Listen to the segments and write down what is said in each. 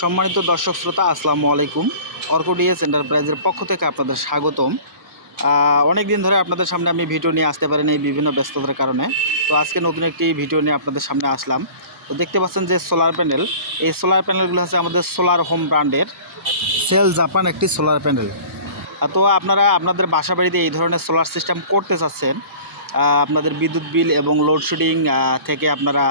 সম্মানিত দর্শক শ্রোতা আসসালামু আলাইকুম। অর্কোডিএস এন্টারপ্রাইজের পক্ষ থেকে আপনাদের স্বাগতম। অনেক দিন ধরে আপনাদের সামনে আমি ভিডিও নিয়ে আসতে পারিনি এই বিভিন্ন ব্যস্ততার কারণে। তো আজকে নতুন একটি ভিডিও নিয়ে আপনাদের সামনে আসলাম। তো দেখতে পাচ্ছেন যে সোলার প্যানেল, এই সোলার প্যানেলগুলো হচ্ছে আমাদের সোলার হোম ব্র্যান্ডের সেল জাপান একটি সোলার প্যানেল। তো আপনারা আপনাদের বাসা বাড়িতে এই ধরনের সোলার সিস্টেম করতে চাচ্ছেন, আপনাদের বিদ্যুৎ বিল এবং লোডশেডিং থেকে আপনারা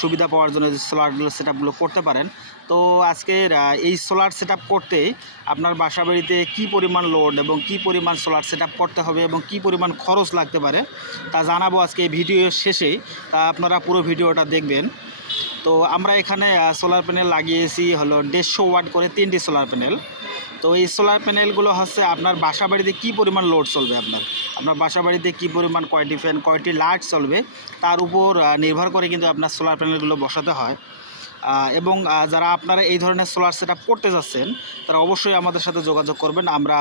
সুবিধা পাওয়ার জন্য যে সোলারগুলো সেট আপগুলো করতে পারেন। তো আজকের এই সোলার সেট আপ করতে আপনার বাসা বাড়িতে কী পরিমাণ লোড এবং কী পরিমাণ সোলার সেট আপ করতে হবে এবং কী পরিমাণ খরচ লাগতে পারে তা জানাবো আজকে এই ভিডিওর শেষেই। তা আপনারা পুরো ভিডিওটা দেখবেন। তো আমরা এখানে সোলার প্যানেল লাগিয়েছি হলো 150 ওয়াট করে 3টি সোলার প্যানেল। তো এই সোলার প্যানেলগুলো হচ্ছে আপনার বাসা বাড়িতে কী পরিমাণ লোড চলবে, আপনার বাসা বাড়িতে কী পরিমাণ কয়টি ফ্যান কয়টি লাইট চলবে তার উপর নির্ভর করে কিন্তু আপনার সোলার প্যানেলগুলো বসাতে হয়। এবং যারা আপনারা এই ধরনের সোলার সেট আপ করতে যাচ্ছেন তারা অবশ্যই আমাদের সাথে যোগাযোগ করবেন। আমরা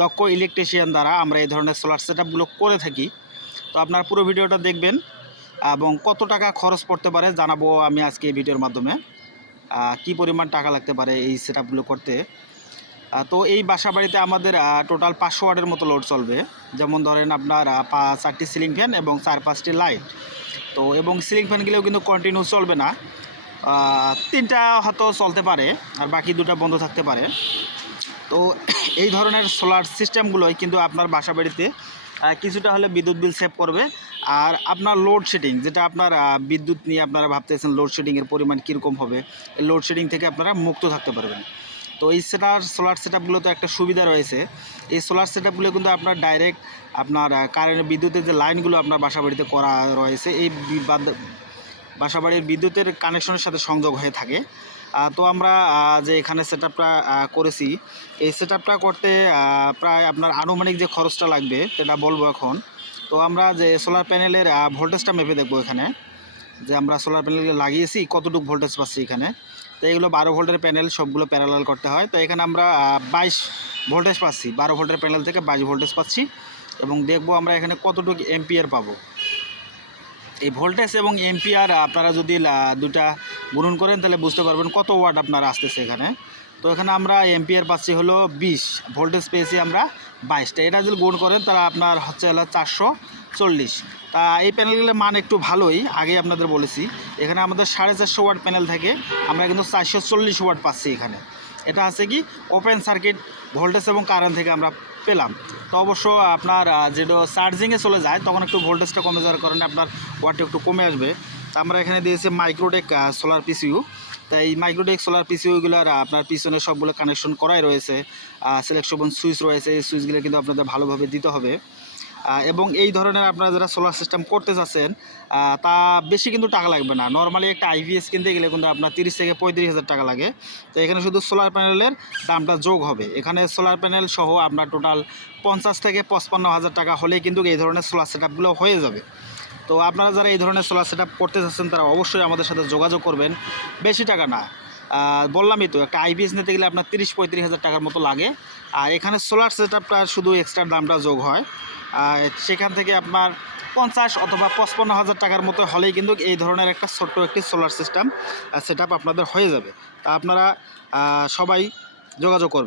দক্ষ ইলেকট্রিশিয়ান দ্বারা আমরা এই ধরনের সোলার সেট আপগুলো করে থাকি। তো আপনারা পুরো ভিডিওটা দেখবেন এবং কত টাকা খরচ পড়তে পারে জানাবো আমি আজকে এই ভিডিওর মাধ্যমে। কী পরিমাণ টাকা লাগতে পারে এই সেট আপগুলো করতে। তো এই বাসা বাড়িতে আমাদের টোটাল 500 ওয়াটের মতো লোড চলবে। যেমন ধরেন আপনার 4টি সিলিং ফ্যান এবং 4-5টি লাইট। তো এবং সিলিং ফ্যানগুলোও কিন্তু কন্টিনিউ চলবে না, 3টা হয়তো চলতে পারে আর বাকি 2টা বন্ধ থাকতে পারে। তো এই ধরনের সোলার সিস্টেমগুলোই কিন্তু আপনার বাসা বাড়িতে কিছুটা হলে বিদ্যুৎ বিল সেভ করবে। আর আপনার লোডশেডিং, যেটা আপনার বিদ্যুৎ নিয়ে আপনারা ভাবতেছেন লোডশেডিংয়ের পরিমাণ কীরকম হবে, এই লোডশেডিং থেকে আপনারা মুক্ত থাকতে পারবেন। তো এই সোলার সেট আপগুলোতে একটা সুবিধা রয়েছে। এই সোলার সেট আপগুলো কিন্তু আপনার ডাইরেক্ট আপনার কারেন্ট বিদ্যুতের যে লাইনগুলো আপনার বাসা বাড়িতে করা রয়েছে এই বাসা বাড়ির বিদ্যুতের কানেকশনের সাথে সংযোগ হয়ে থাকে। তো আমরা যে এখানে সেট আপটা করেছি, এই সেট আপটা করতে প্রায় আপনার আনুমানিক যে খরচটা লাগবে সেটা বলবো এখন। তো আমরা যে সোলার প্যানেলের ভোল্টেজটা মেপে দেখবো এখানে, যে আমরা সোলার প্যানেল লাগিয়েছি কতটুকু ভোল্টেজ পাচ্ছি এখানে। তো এগুলো 12 ভোল্টের প্যানেল, সবগুলো প্যারালাল করতে হয়। তো এখানে আমরা 22 ভোল্টেজ পাচ্ছি, 12 ভোল্টের প্যানেল থেকে 22 ভোল্টেজ পাচ্ছি। এবং দেখবো আমরা এখানে কতটুকু এম্পিয়ার পাবো। এই ভোল্টেজ এবং এম্পিয়ার আপনারা যদি দুটা গুণন করেন তাহলে বুঝতে পারবেন কত ওয়াট আপনার আসতেছে এখানে। তো এখানে আমরা এম্পিয়ার পাচ্ছি হলো 20, ভোল্টেজ পেয়েছি আমরা 22টা। এটা যদি গুণ করেন তাহলে আপনার হচ্ছে হলো 440। তা এই প্যানেলগুলোর মান একটু ভালোই, আগে আপনাদের বলেছি। এখানে আমাদের 450 ওয়াট প্যানেল থেকে আমরা কিন্তু 440 ওয়াট পাচ্ছি এখানে। এটা আছে কি ওপেন সার্কিট ভোল্টেজ এবং কারেন্ট থেকে আমরা পেলাম। তো অবশ্য আপনার যেটা চার্জিংয়ে চলে যায় তখন একটু ভোল্টেজটা কমে যাওয়ার কারণে আপনার ওয়াটটা একটু কমে আসবে। তা আমরা এখানে দিয়েছি মাইক্রোটেক সোলার পিসিইউ। তাই এই মাইক্রোটেক সোলার পিসিইউগুলোর আপনার পিছনে সবগুলো কানেকশন করাই রয়েছে, সিলেকশন সুইচ রয়েছে। এই সুইচগুলো কিন্তু আপনাদের ভালোভাবে দিতে হবে। এবং এই ধরনের আপনারা যারা সোলার সিস্টেম করতে চাচ্ছেন তা বেশি কিন্তু টাকা লাগবে না। নর্মালি একটা আইপিএস কিনতে গেলে কিন্তু আপনার 30 থেকে 35,000 টাকা লাগে। তো এখানে শুধু সোলার প্যানেলের দামটা যোগ হবে। এখানে সোলার প্যানেল সহ আপনার টোটাল 50 থেকে 55,000 টাকা হলেই কিন্তু এই ধরনের সোলার সেট আপগুলো হয়ে যাবে। তো আপনারা যারা এই ধরনের সোলার সেট আপ করতে চাচ্ছেন তারা অবশ্যই আমাদের সাথে যোগাযোগ করবেন। বেশি টাকা না, বললামই তো একটা আইপিএস নিতে গেলে আপনার 30-35,000 টাকার মতো লাগে। আর এখানে সোলার সেট আপটা শুধু এক্সট্রা দামটা যোগ হয়, সেখান থেকে আপনার 50 অথবা 55,000 টাকার মতো হলেই কিন্তু এই ধরনের একটা ছোট্ট একটি সোলার সিস্টেম সেট আপ আপনাদের হয়ে যাবে। তা আপনারা সবাই যোগাযোগ করবেন।